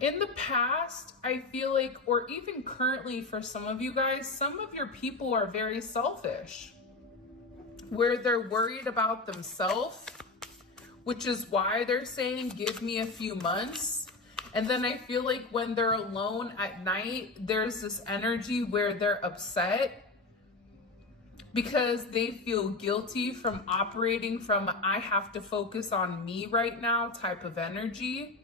In the past, I feel like, or even currently for some of you guys, some of your people are very selfish, where they're worried about themselves, which is why they're saying, give me a few months. And then I feel like when they're alone at night, there's this energy where they're upset because they feel guilty from operating from I have to focus on me right now type of energy.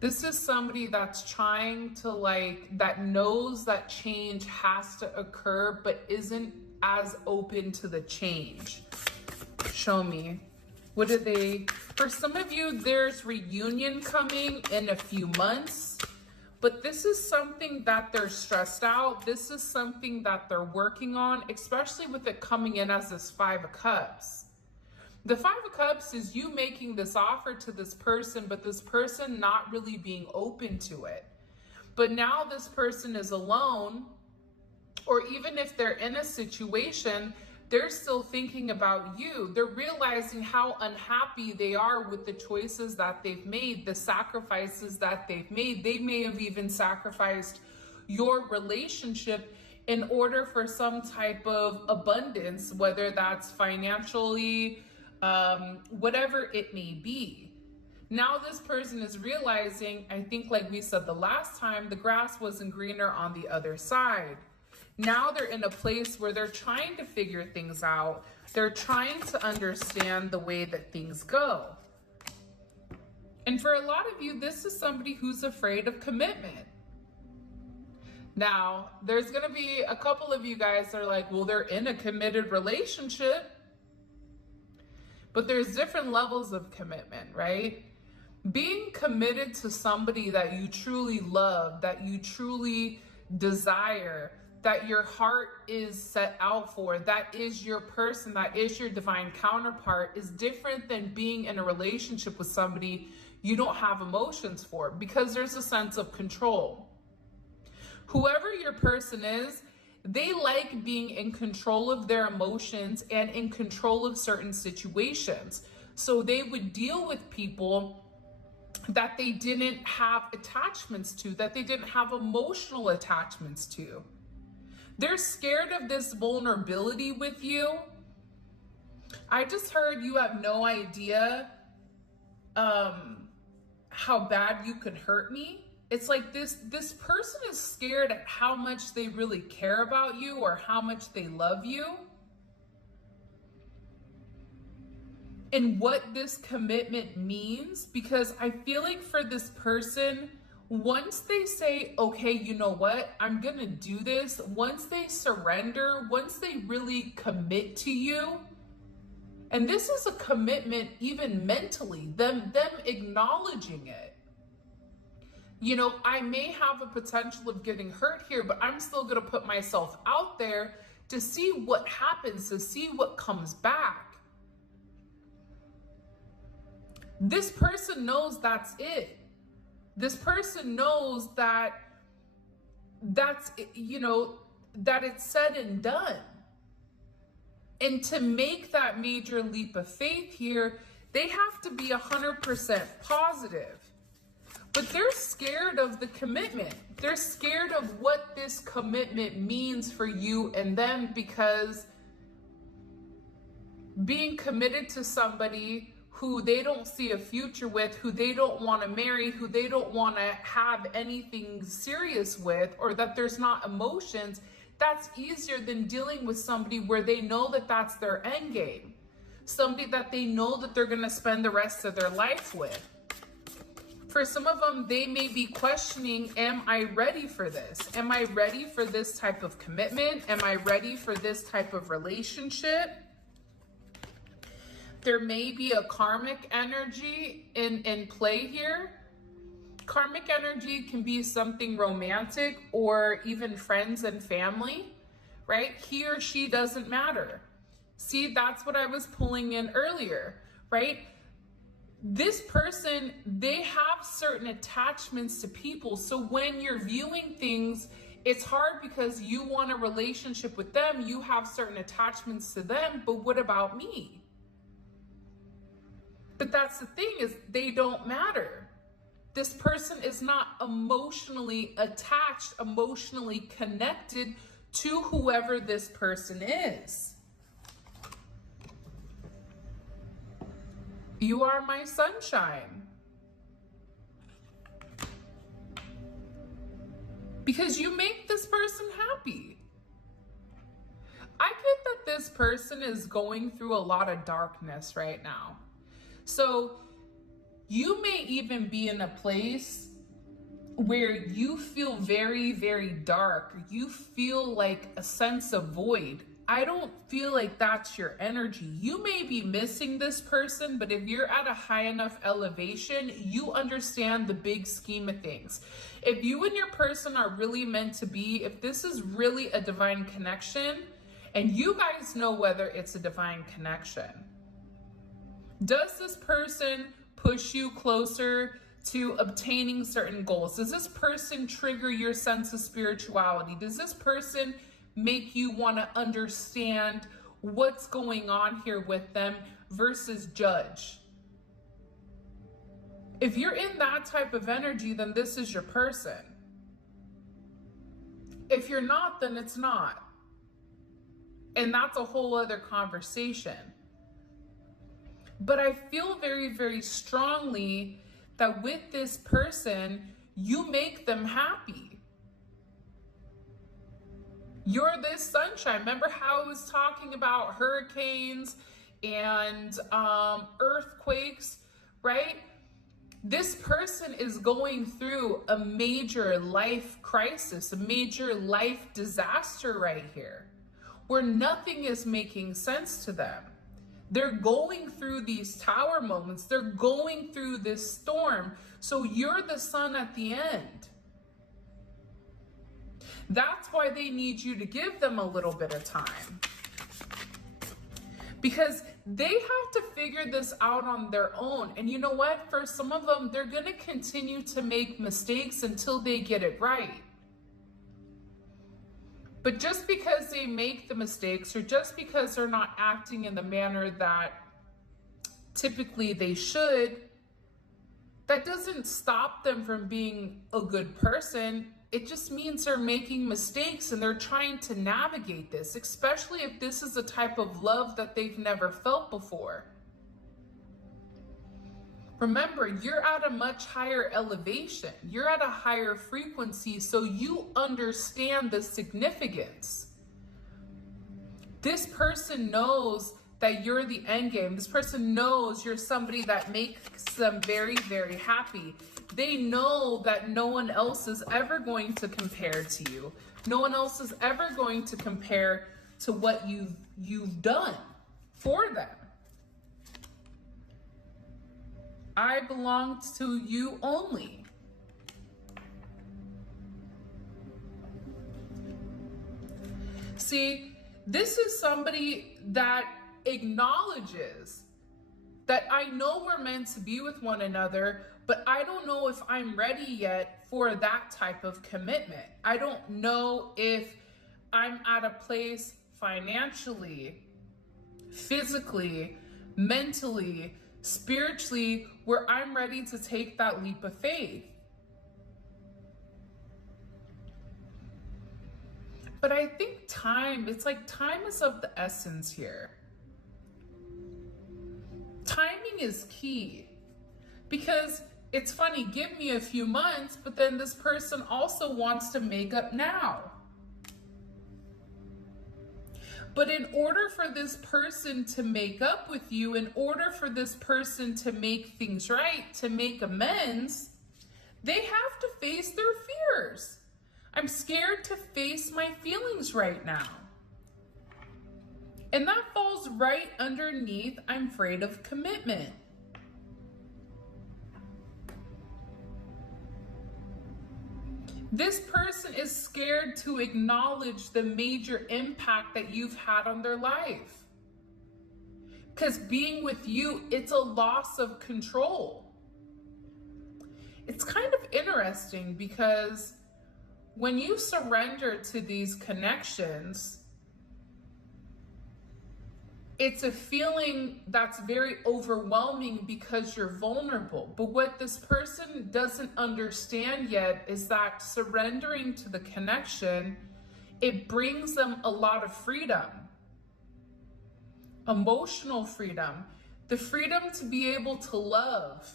This is somebody that's trying to that knows that change has to occur, but isn't as open to the change. Show me. What do they, for some of you, there's reunion coming in a few months, but this is something that they're stressed out. This is something that they're working on, especially with it coming in as this 5 of Cups. The 5 of Cups is you making this offer to this person, but this person not really being open to it. But now this person is alone, or even if they're in a situation, they're still thinking about you. They're realizing how unhappy they are with the choices that they've made, the sacrifices that they've made. They may have even sacrificed your relationship in order for some type of abundance, whether that's financially, whatever it may be. Now this person is realizing, I think like we said the last time, the grass wasn't greener on the other side. Now they're in a place where they're trying to figure things out. They're trying to understand the way that things go. And for a lot of you, this is somebody who's afraid of commitment. Now, there's going to be a couple of you guys that are like, well, they're in a committed relationship. But there's different levels of commitment, right? Being committed to somebody that you truly love, that you truly desire, that your heart is set out for, that is your person, that is your divine counterpart, is different than being in a relationship with somebody you don't have emotions for, because there's a sense of control. Whoever your person is, they like being in control of their emotions and in control of certain situations. So they would deal with people that they didn't have attachments to, that they didn't have emotional attachments to. They're scared of this vulnerability with you. I just heard you have no idea how bad you could hurt me. It's like this person is scared at how much they really care about you or how much they love you. And what this commitment means, because I feel like for this person, once they say, okay, you know what, I'm gonna do this, once they surrender, once they really commit to you, and this is a commitment even mentally, them acknowledging it. You know, I may have a potential of getting hurt here, but I'm still gonna put myself out there to see what happens, to see what comes back. This person knows that's it. This person knows that that's, you know, that it's said and done. And to make that major leap of faith here, they have to be 100% positive. But they're scared of the commitment. They're scared of what this commitment means for you and them, because being committed to somebody who they don't see a future with, who they don't want to marry, who they don't want to have anything serious with, or that there's not emotions, that's easier than dealing with somebody where they know that that's their end game. Somebody that they know that they're going to spend the rest of their life with. For some of them, they may be questioning, am I ready for this? Am I ready for this type of commitment? Am I ready for this type of relationship? There may be a karmic energy in play here. Karmic energy can be something romantic or even friends and family, right? He or she doesn't matter. See, that's what I was pulling in earlier, right? This person, they have certain attachments to people. So when you're viewing things, it's hard because you want a relationship with them. You have certain attachments to them, but what about me? But that's the thing, is they don't matter. This person is not emotionally attached, emotionally connected to whoever this person is. You are my sunshine. Because you make this person happy. I get that this person is going through a lot of darkness right now. So you may even be in a place where you feel very, very dark. You feel like a sense of void. I don't feel like that's your energy. You may be missing this person, but if you're at a high enough elevation, you understand the big scheme of things. If you and your person are really meant to be, if this is really a divine connection, and you guys know whether it's a divine connection, does this person push you closer to obtaining certain goals? Does this person trigger your sense of spirituality? Does this person make you want to understand what's going on here with them versus judge? If you're in that type of energy, then this is your person. If you're not, then it's not. And that's a whole other conversation. But I feel very, very strongly that with this person, you make them happy. You're this sunshine. Remember how I was talking about hurricanes and earthquakes, right? This person is going through a major life crisis, a major life disaster right here, where nothing is making sense to them. They're going through these tower moments. They're going through this storm. So you're the sun at the end. That's why they need you to give them a little bit of time. Because they have to figure this out on their own. And you know what? For some of them, they're going to continue to make mistakes until they get it right. But just because they make the mistakes, or just because they're not acting in the manner that typically they should, that doesn't stop them from being a good person. It just means they're making mistakes and they're trying to navigate this, especially if this is a type of love that they've never felt before. Remember, you're at a much higher elevation. You're at a higher frequency, so you understand the significance. This person knows that you're the end game. This person knows you're somebody that makes them very, very happy. They know that no one else is ever going to compare to you. No one else is ever going to compare to what you've done for them. I belong to you only. See, this is somebody that acknowledges that I know we're meant to be with one another, but I don't know if I'm ready yet for that type of commitment. I don't know if I'm at a place financially, physically, mentally, spiritually, where I'm ready to take that leap of faith. But I think time is of the essence here. Timing is key, because it's funny, give me a few months, but then this person also wants to make up now. But in order for this person to make up with you, in order for this person to make things right, to make amends, they have to face their fears. I'm scared to face my feelings right now. And that falls right underneath I'm afraid of commitment. This person is scared to acknowledge the major impact that you've had on their life. Because being with you, it's a loss of control. It's kind of interesting because when you surrender to these connections, it's a feeling that's very overwhelming because you're vulnerable. But what this person doesn't understand yet is that surrendering to the connection, it brings them a lot of freedom, emotional freedom, the freedom to be able to love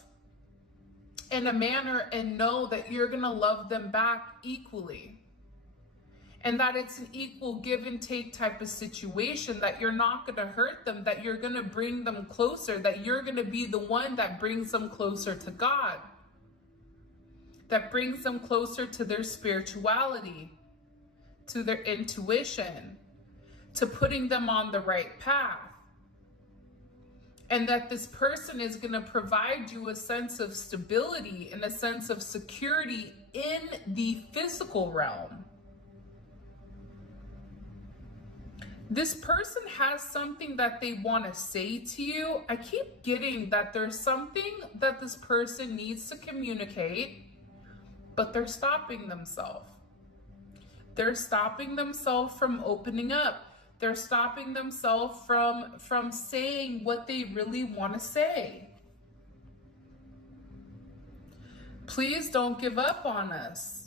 in a manner and know that you're going to love them back equally. And that it's an equal give and take type of situation, that you're not going to hurt them, that you're going to bring them closer, that you're going to be the one that brings them closer to God, that brings them closer to their spirituality, to their intuition, to putting them on the right path. And that this person is going to provide you a sense of stability and a sense of security in the physical realm. This person has something that they want to say to you. I keep getting that there's something that this person needs to communicate, but they're stopping themselves. They're stopping themselves from opening up. They're stopping themselves from saying what they really want to say. Please don't give up on us.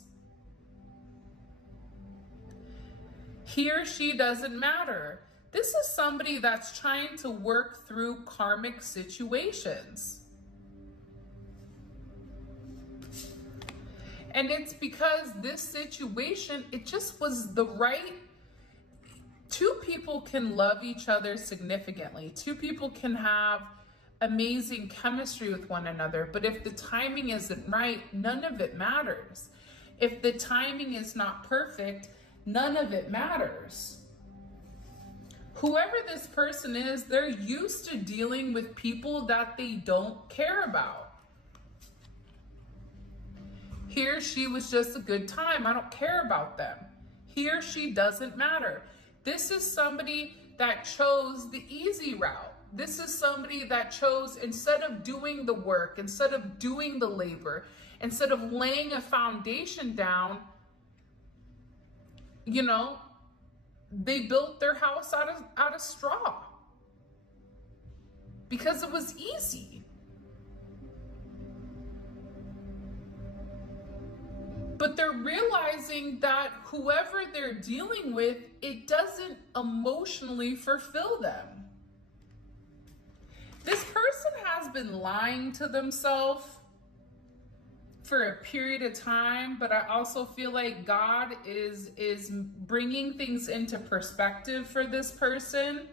He or she doesn't matter. This is somebody that's trying to work through karmic situations. And it's because this situation, it just was the right. Two people can love each other significantly. Two people can have amazing chemistry with one another. But if the timing isn't right, none of it matters. If the timing is not perfect, none of it matters. Whoever this person is, they're used to dealing with people that they don't care about. He or she was just a good time. I don't care about them. He or she doesn't matter. This is somebody that chose the easy route. This is somebody that chose, instead of doing the work, instead of doing the labor, instead of laying a foundation down, you know, they built their house out of straw because it was easy. But they're realizing that whoever they're dealing with, it doesn't emotionally fulfill them. This person has been lying to themselves for a period of time, but I also feel like God is bringing things into perspective for this person,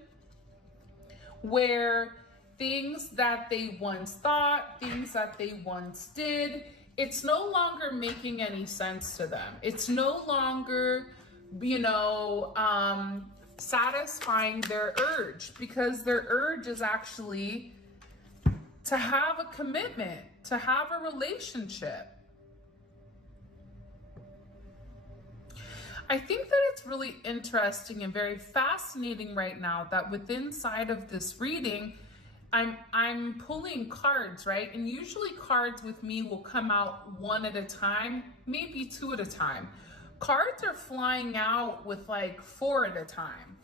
where things that they once thought, things that they once did, it's no longer making any sense to them. It's no longer, satisfying their urge, because their urge is actually to have a commitment, to have a relationship. I think that it's really interesting and very fascinating right now that within inside of this reading, I'm pulling cards, right? And usually cards with me will come out one at a time, maybe two at a time. Cards are flying out with like four at a time,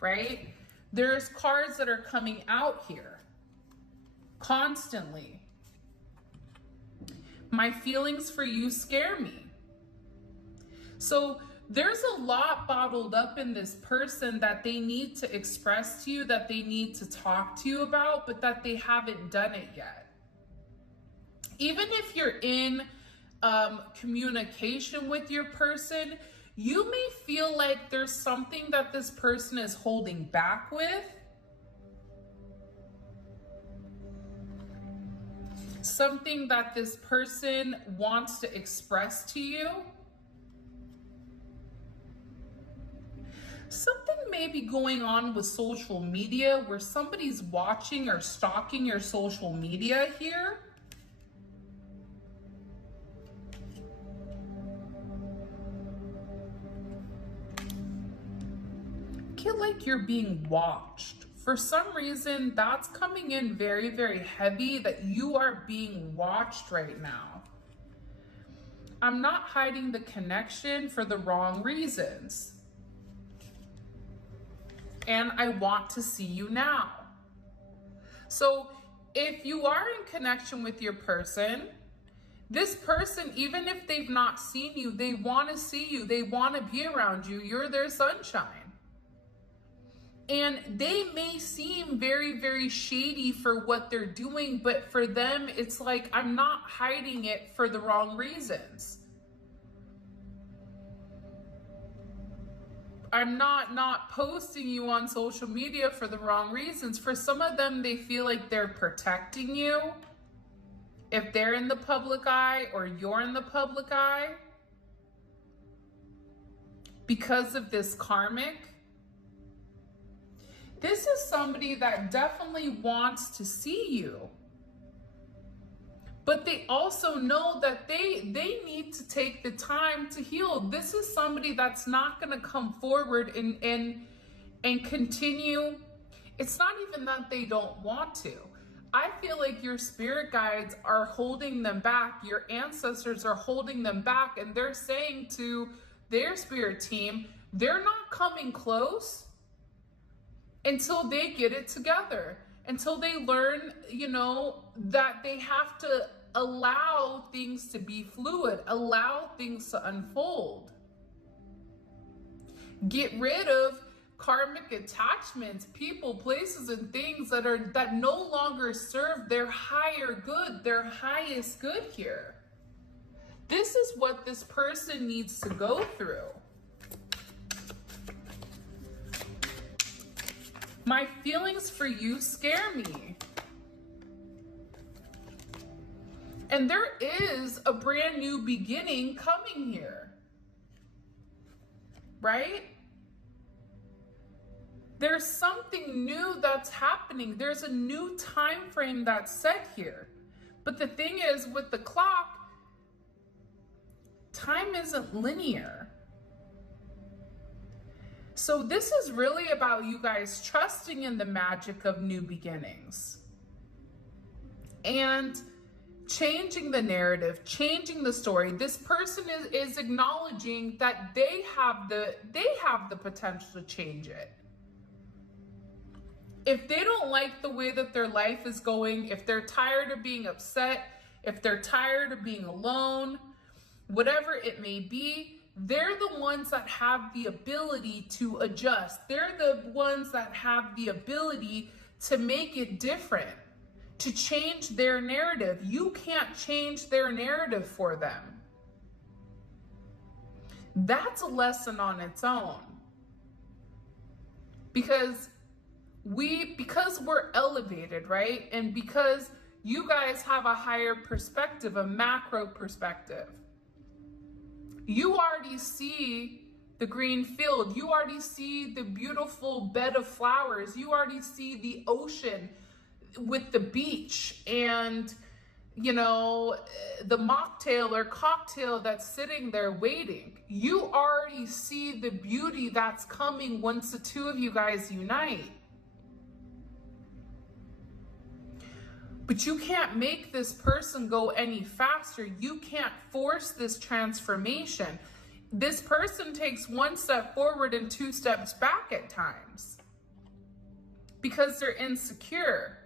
right? There's cards that are coming out here constantly. My feelings for you scare me. So there's a lot bottled up in this person that they need to express to you, that they need to talk to you about, but that they haven't done it yet. Even if you're in communication with your person, you may feel like there's something that this person is holding back with. Something that this person wants to express to you. Something may be going on with social media where somebody's watching or stalking your social media here. I feel like you're being watched. For some reason, that's coming in very, very heavy, that you are being watched right now. I'm not hiding the connection for the wrong reasons. and I want to see you now. So if you are in connection with your person, this person, even if they've not seen you, they want to see you. They want to be around you. You're their sunshine. And they may seem very, very shady for what they're doing, but for them, it's like, I'm not hiding it for the wrong reasons. I'm not posting you on social media for the wrong reasons. For some of them, they feel like they're protecting you. If they're in the public eye or you're in the public eye, because of this karmic, this is somebody that definitely wants to see you. But they also know that they need to take the time to heal. This is somebody that's not going to come forward and continue. It's not even that they don't want to. I feel like your spirit guides are holding them back. Your ancestors are holding them back, and they're saying to their spirit team, they're not coming close until they get it together, until they learn, that they have to allow things to be fluid, allow things to unfold. Get rid of karmic attachments, people, places, and things that no longer serve their higher good, their highest good here. This is what this person needs to go through. My feelings for you scare me. And there is a brand new beginning coming here. Right? There's something new that's happening. There's a new time frame that's set here. But the thing is, with the clock, time isn't linear. So this is really about you guys trusting in the magic of new beginnings and changing the narrative, changing the story. This person is acknowledging that they have the potential to change it. If they don't like the way that their life is going, if they're tired of being upset, if they're tired of being alone, whatever it may be, they're the ones that have the ability to adjust. They're the ones that have the ability to make it different, to change their narrative. You can't change their narrative for them. That's a lesson on its own. Because we're elevated, right? And because you guys have a higher perspective, a macro perspective. You already see the green field. You already see the beautiful bed of flowers. You already see the ocean with the beach and, the mocktail or cocktail that's sitting there waiting. You already see the beauty that's coming once the two of you guys unite. But you can't make this person go any faster. You can't force this transformation. This person takes one step forward and two steps back at times because they're insecure.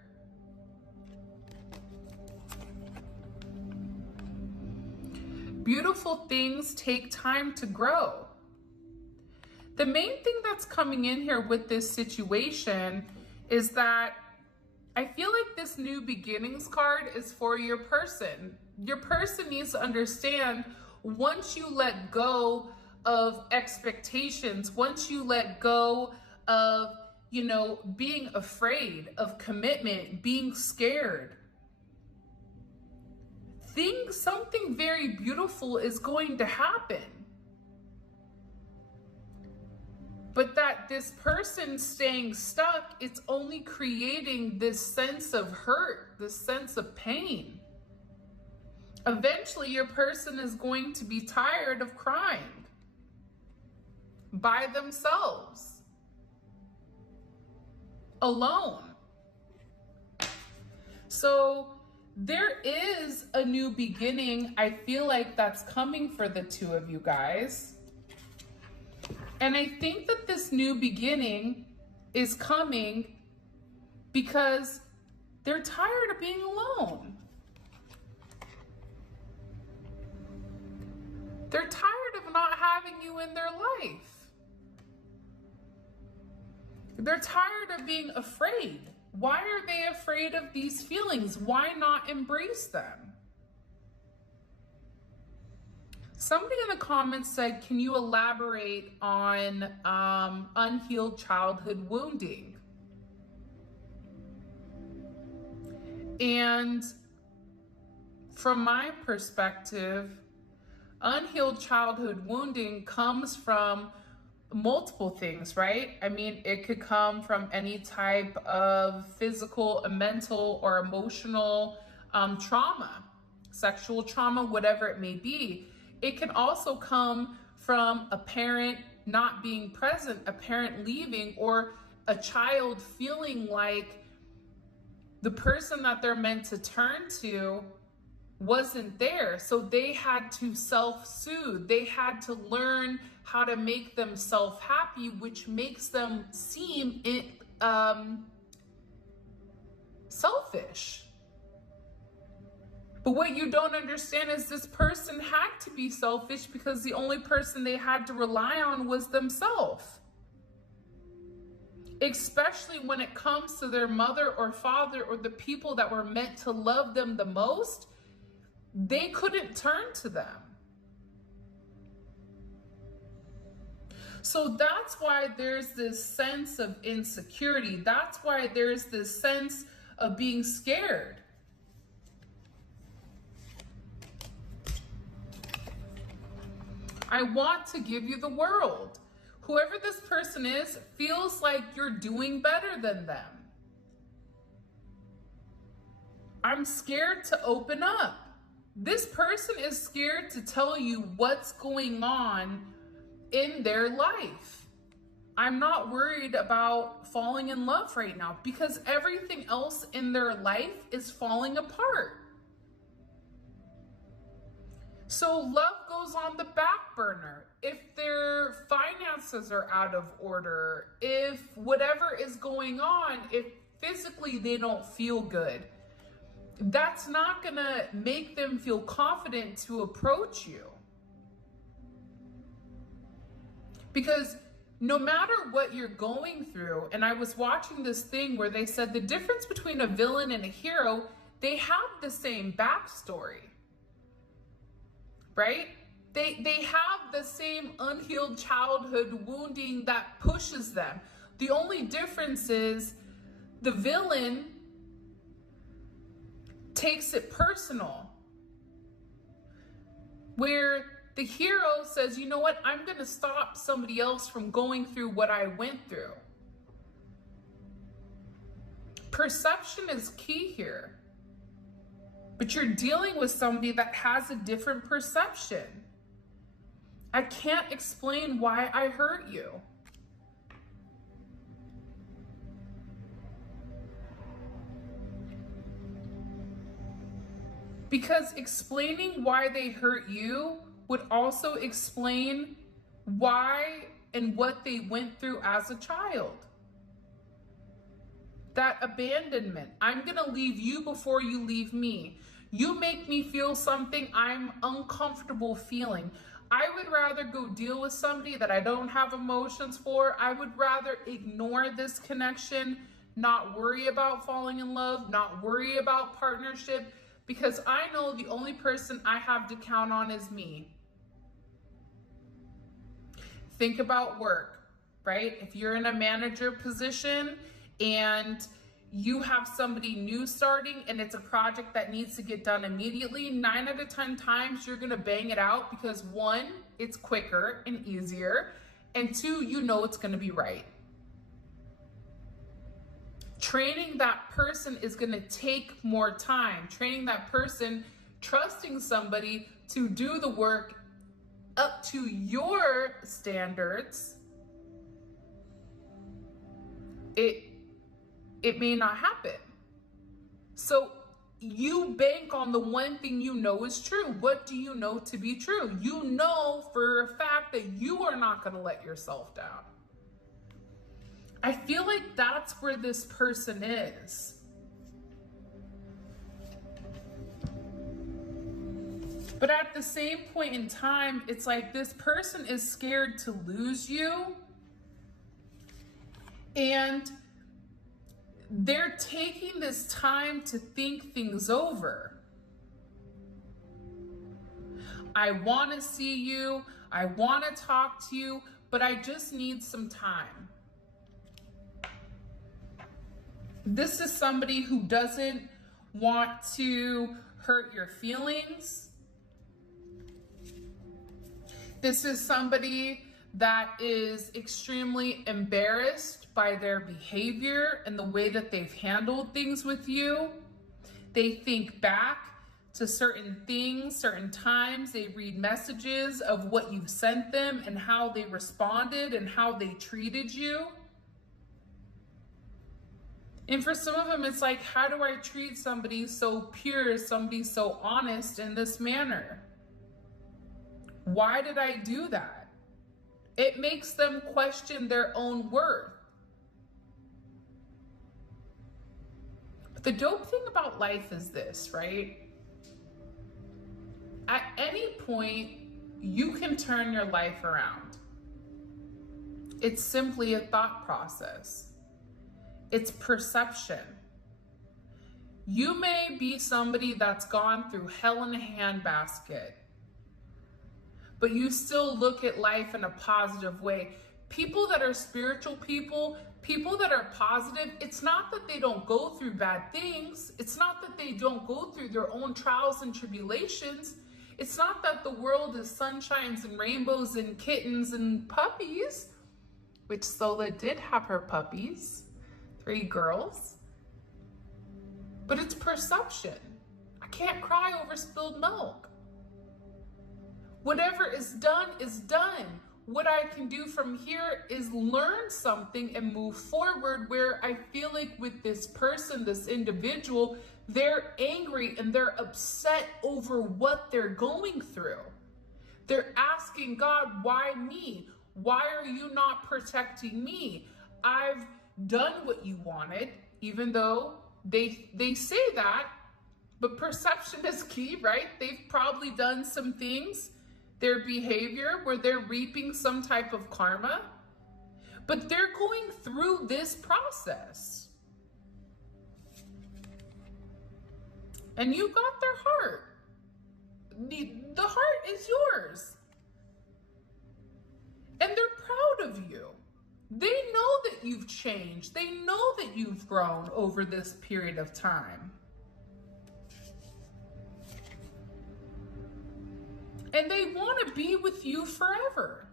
Beautiful things take time to grow. The main thing that's coming in here with this situation is that I feel like this new beginnings card is for your person. Your person needs to understand, once you let go of expectations, once you let go of, being afraid of commitment, being scared, something very beautiful is going to happen. But that this person staying stuck, it's only creating this sense of hurt, this sense of pain. Eventually, your person is going to be tired of crying by themselves, alone. So there is a new beginning, I feel like, that's coming for the two of you guys. And I think that this new beginning is coming because they're tired of being alone. They're tired of not having you in their life. They're tired of being afraid. Why are they afraid of these feelings? Why not embrace them? Somebody in the comments said, can you elaborate on unhealed childhood wounding? And from my perspective, unhealed childhood wounding comes from multiple things, right? I mean, it could come from any type of physical, mental, or emotional trauma, sexual trauma, whatever it may be. It can also come from a parent not being present, a parent leaving, or a child feeling like the person that they're meant to turn to wasn't there. So they had to self-soothe. They had to learn how to make themselves happy, which makes them seem selfish. But what you don't understand is this person had to be selfish because the only person they had to rely on was themselves. Especially when it comes to their mother or father or the people that were meant to love them the most, they couldn't turn to them. So that's why there's this sense of insecurity. That's why there's this sense of being scared. I want to give you the world. Whoever this person is feels like you're doing better than them. I'm scared to open up. This person is scared to tell you what's going on in their life. I'm not worried about falling in love right now because everything else in their life is falling apart. So love goes on the back burner. If their finances are out of order, if whatever is going on, if physically they don't feel good, that's not gonna make them feel confident to approach you. Because no matter what you're going through, and I was watching this thing where they said the difference between a villain and a hero, they have the same backstory. Right? They have the same unhealed childhood wounding that pushes them. The only difference is the villain takes it personal, where the hero says, you know what, I'm going to stop somebody else from going through what I went through. Perception is key here. But you're dealing with somebody that has a different perception. I can't explain why I hurt you. Because explaining why they hurt you would also explain why and what they went through as a child. That abandonment. I'm gonna leave you before you leave me. You make me feel something I'm uncomfortable feeling. I would rather go deal with somebody that I don't have emotions for. I would rather ignore this connection, not worry about falling in love, not worry about partnership, because I know the only person I have to count on is me. Think about work, right? If you're in a manager position and you have somebody new starting and it's a project that needs to get done immediately, 9 out of 10 times you're gonna bang it out because 1, it's quicker and easier, and 2, you know it's gonna be right. Training that person is gonna take more time. Training that person, trusting somebody to do the work up to your standards, it may not happen. So you bank on the one thing you know is true. What do you know to be true? You know for a fact that you are not going to let yourself down. I feel like that's where this person is. But at the same point in time, it's like this person is scared to lose you. And they're taking this time to think things over. I want to see you. I want to talk to you, but I just need some time. This is somebody who doesn't want to hurt your feelings. This is somebody that is extremely embarrassed by their behavior and the way that they've handled things with you. They think back to certain things, certain times. They read messages of what you've sent them and how they responded and how they treated you. And for some of them, it's like, how do I treat somebody so pure, somebody so honest in this manner? Why did I do that? It makes them question their own worth. But the dope thing about life is this, right? At any point, you can turn your life around. It's simply a thought process. It's perception. You may be somebody that's gone through hell in a handbasket, but you still look at life in a positive way. People that are spiritual people that are positive, it's not that they don't go through bad things. It's not that they don't go through their own trials and tribulations. It's not that the world is sunshines and rainbows and kittens and puppies, which Sola did have her puppies, 3 girls. But it's perception. I can't cry over spilled milk. Whatever is done is done. What I can do from here is learn something and move forward, where I feel like with this person, this individual, they're angry and they're upset over what they're going through. They're asking God, why me? Why are you not protecting me? I've done what you wanted, even though they say that, but perception is key, right? They've probably done some things, their behavior, where they're reaping some type of karma, but they're going through this process. And you got their heart. The heart is yours. And they're proud of you. They know that you've changed. They know that you've grown over this period of time. And they want to be with you forever.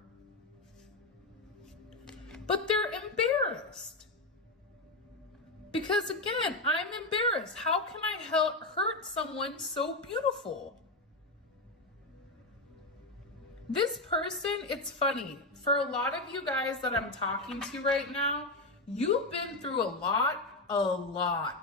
But they're embarrassed. Because again, I'm embarrassed. How can I hurt someone so beautiful? This person, it's funny. For a lot of you guys that I'm talking to right now, you've been through a lot.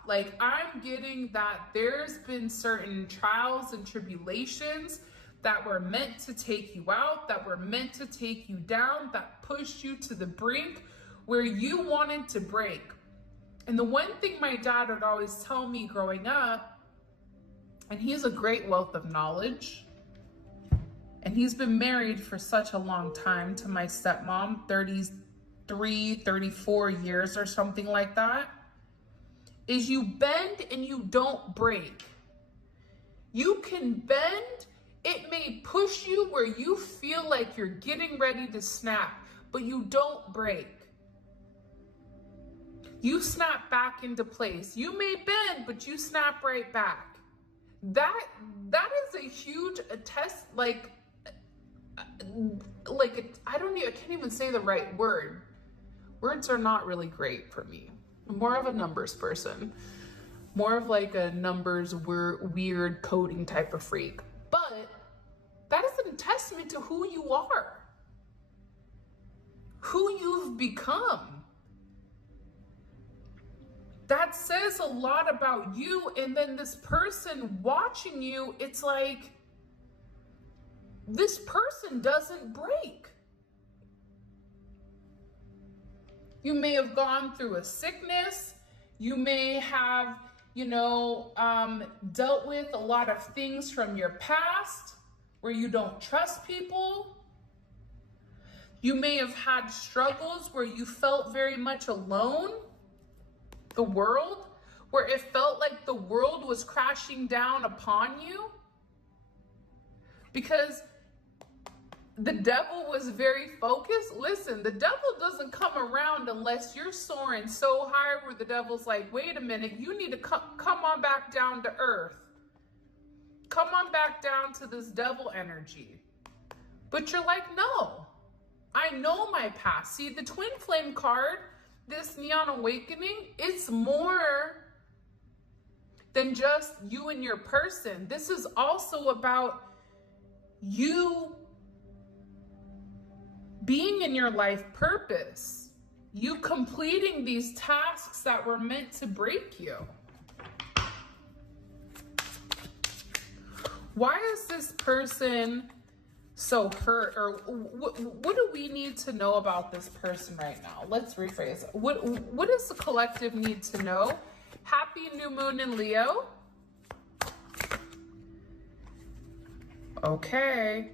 Like, I'm getting that there's been certain trials and tribulations that were meant to take you out, that were meant to take you down, that pushed you to the brink where you wanted to break. And the one thing my dad would always tell me growing up, and he's a great wealth of knowledge, and he's been married for such a long time to my stepmom, 33, 34 years or something like that, is you bend and you don't break. You can bend. It may push you where you feel like you're getting ready to snap, but you don't break. You snap back into place. You may bend, but you snap right back. That is a huge test. I can't even say the right word. Words are not really great for me. I'm more of a numbers person, more of like a numbers weird coding type of freak. But that is a testament to who you are, who you've become. That says a lot about you. And then this person watching you, it's like, this person doesn't break. You may have gone through a sickness. You may have, dealt with a lot of things from your past where you don't trust people. You may have had struggles where you felt very much alone. The world, where it felt like the world was crashing down upon you. Because the devil was very focused. Listen, the devil doesn't come around unless you're soaring so high where the devil's like, wait a minute, you need to come on back down to earth. Come on back down to this devil energy. But you're like, no, I know my past. See, the twin flame card, this neon awakening, it's more than just you and your person. This is also about you being in your life purpose, you completing these tasks that were meant to break you. Why is this person so hurt? Or what do we need to know about this person right now? Let's rephrase it. What does the collective need to know? Happy new moon in Leo. Okay.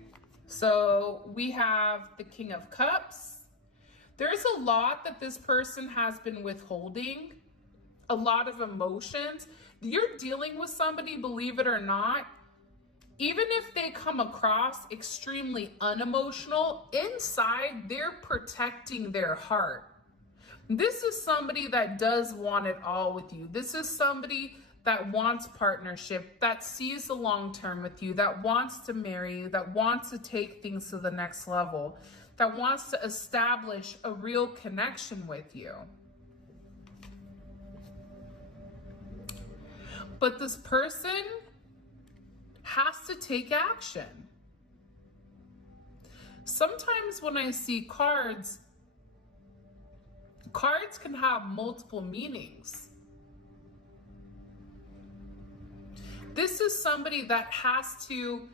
So we have the King of Cups. There's a lot that this person has been withholding, a lot of emotions. You're dealing with somebody, believe it or not, even if they come across extremely unemotional, inside they're protecting their heart. This is somebody that does want it all with you. This is somebody that wants partnership, that sees the long term with you, that wants to marry you, that wants to take things to the next level, that wants to establish a real connection with you. But this person has to take action. Sometimes when I see cards can have multiple meanings. This is somebody that has to,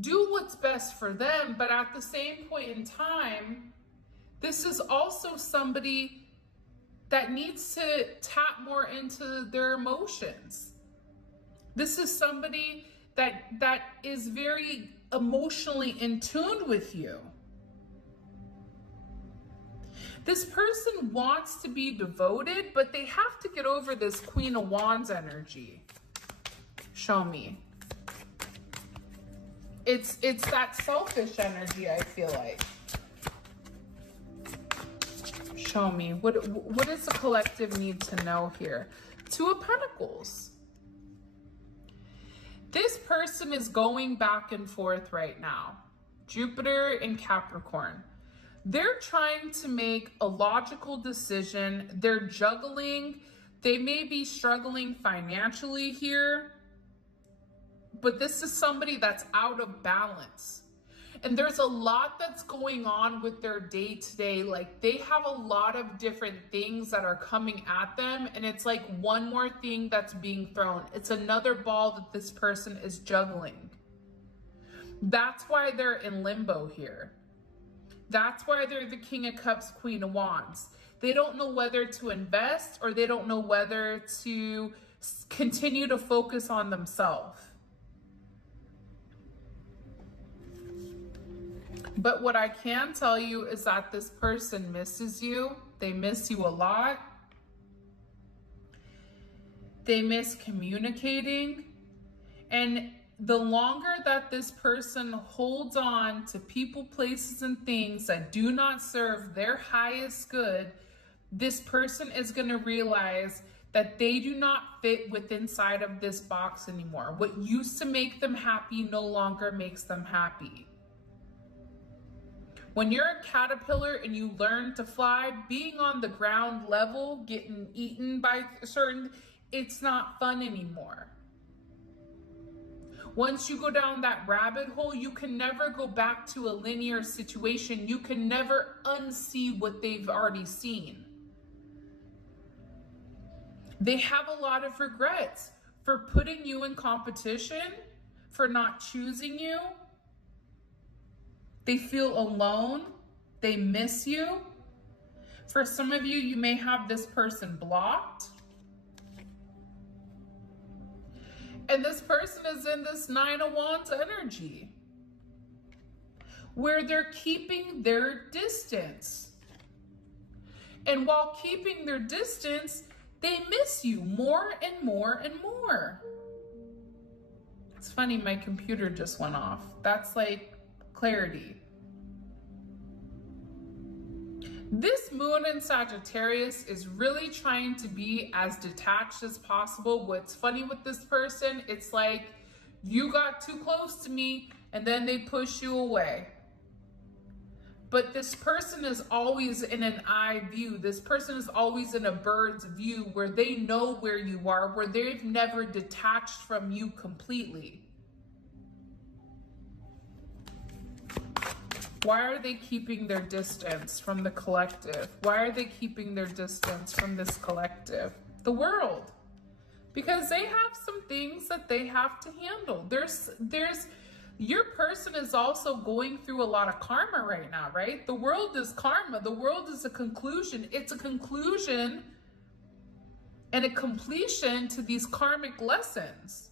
do what's best for them, but at the same point in time, this is also somebody that needs to tap more into their emotions. This is somebody that is very emotionally in tune with you. This person wants to be devoted, but they have to get over this Queen of Wands energy. Show me. It's that selfish energy, I feel like. Show me. What does the collective need to know here? Two of Pentacles. This person is going back and forth right now. Jupiter and Capricorn. They're trying to make a logical decision. They're juggling. They may be struggling financially here, but this is somebody that's out of balance. And there's a lot that's going on with their day-to-day. Like, they have a lot of different things that are coming at them, and it's like one more thing that's being thrown. It's another ball that this person is juggling. That's why they're in limbo here. That's why they're the King of Cups, Queen of Wands. They don't know whether to invest, or they don't know whether to continue to focus on themselves. But what I can tell you is that this person misses you. They miss you a lot. They miss communicating. And the longer that this person holds on to people, places, and things that do not serve their highest good, this person is going to realize that they do not fit within inside of this box anymore. What used to make them happy no longer makes them happy. When you're a caterpillar and you learn to fly, being on the ground level, getting eaten by it's not fun anymore. Once you go down that rabbit hole, you can never go back to a linear situation. You can never unsee what they've already seen. They have a lot of regrets for putting you in competition, for not choosing you. They feel alone. They miss you. For some of you, you may have this person blocked. And this person is in this Nine of Wands energy, where they're keeping their distance. And while keeping their distance, they miss you more and more and more. It's funny, my computer just went off. That's like clarity. This moon in Sagittarius is really trying to be as detached as possible. What's funny with this person, it's like you got too close to me and then they push you away. But this person is always in an eye view. This person is always in a bird's view where they know where you are, where they've never detached from you completely. Why are they keeping their distance from the collective? Why are they keeping their distance from this collective? The world. Because they have some things that they have to handle. Your person is also going through a lot of karma right now, right? The world is karma. The world is a conclusion. It's a conclusion and a completion to these karmic lessons.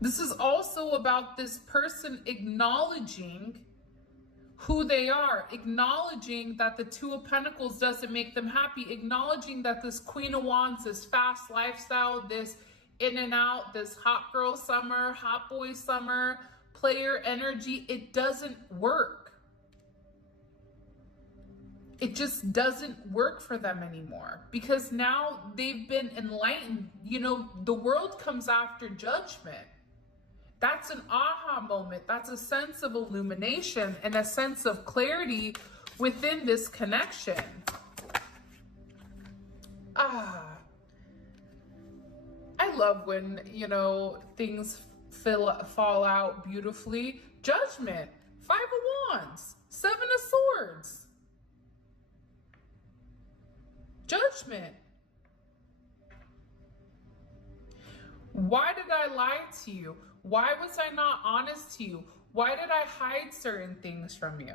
This is also about this person acknowledging who they are, acknowledging that the Two of Pentacles doesn't make them happy, acknowledging that this Queen of Wands, this fast lifestyle, this in and out, this hot girl summer, hot boy summer, player energy, it doesn't work. It just doesn't work for them anymore because now they've been enlightened. You know, the world comes after judgment. That's an aha moment. That's a sense of illumination and a sense of clarity within this connection. I love when, you know, things fall out beautifully. Judgment, Five of Wands, Seven of Swords. Judgment. Why did I lie to you? Why was I not honest to you? Why did I hide certain things from you?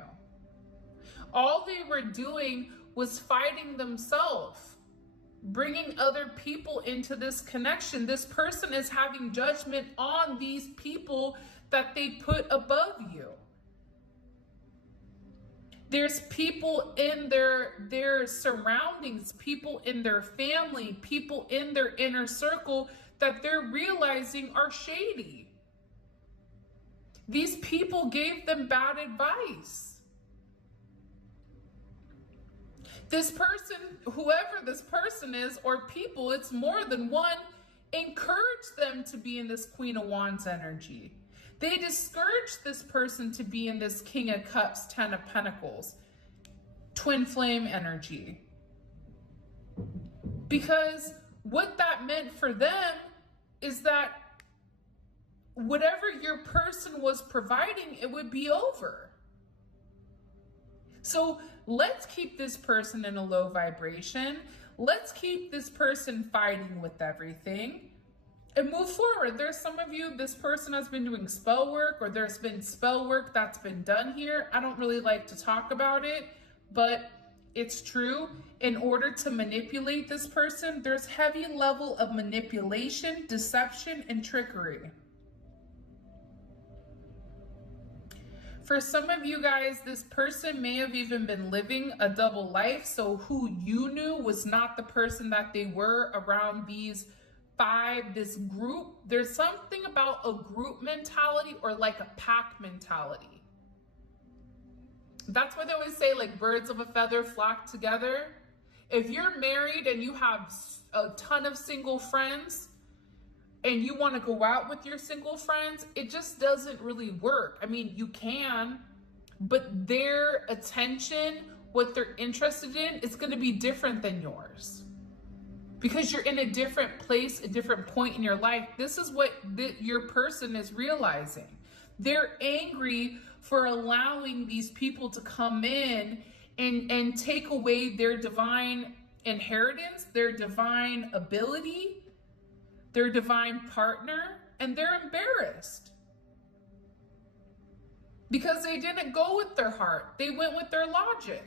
All they were doing was fighting themselves, bringing other people into this connection. This person is having judgment on these people that they put above you. There's people in their surroundings, people in their family, people in their inner circle that they're realizing are shady. These people gave them bad advice. This person, whoever this person is, or people, it's more than one, encourage them to be in this Queen of Wands energy. They discourage this person to be in this King of Cups, Ten of Pentacles, Twin Flame energy. Because what that meant for them is that whatever your person was providing, it would be over. So let's keep this person in a low vibration. Let's keep this person fighting with everything and move forward. There's some of you, this person has been doing spell work, or there's been spell work that's been done here. I don't really like to talk about it, but it's true. In order to manipulate this person, there's heavy level of manipulation, deception, and trickery. For some of you guys, this person may have even been living a double life. So who you knew was not the person that they were around these five, this group. There's something about a group mentality or like a pack mentality. That's why they always say like birds of a feather flock together. If you're married and you have a ton of single friends, and you want to go out with your single friends, it just doesn't really work. I mean, you can, but their attention, what they're interested in, is going to be different than yours. Because you're in a different place, a different point in your life. This is what your person is realizing. They're angry for allowing these people to come in and take away their divine inheritance, their divine ability, their divine partner, and they're embarrassed. because they didn't go with their heart. They went with their logic.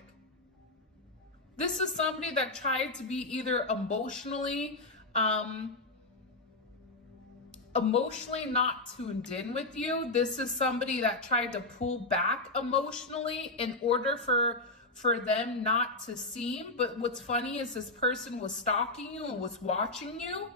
This is somebody that tried to be either emotionally not tuned in with you. This is somebody that tried to pull back emotionally in order for them not to seem. But what's funny is this person was stalking you and was watching you.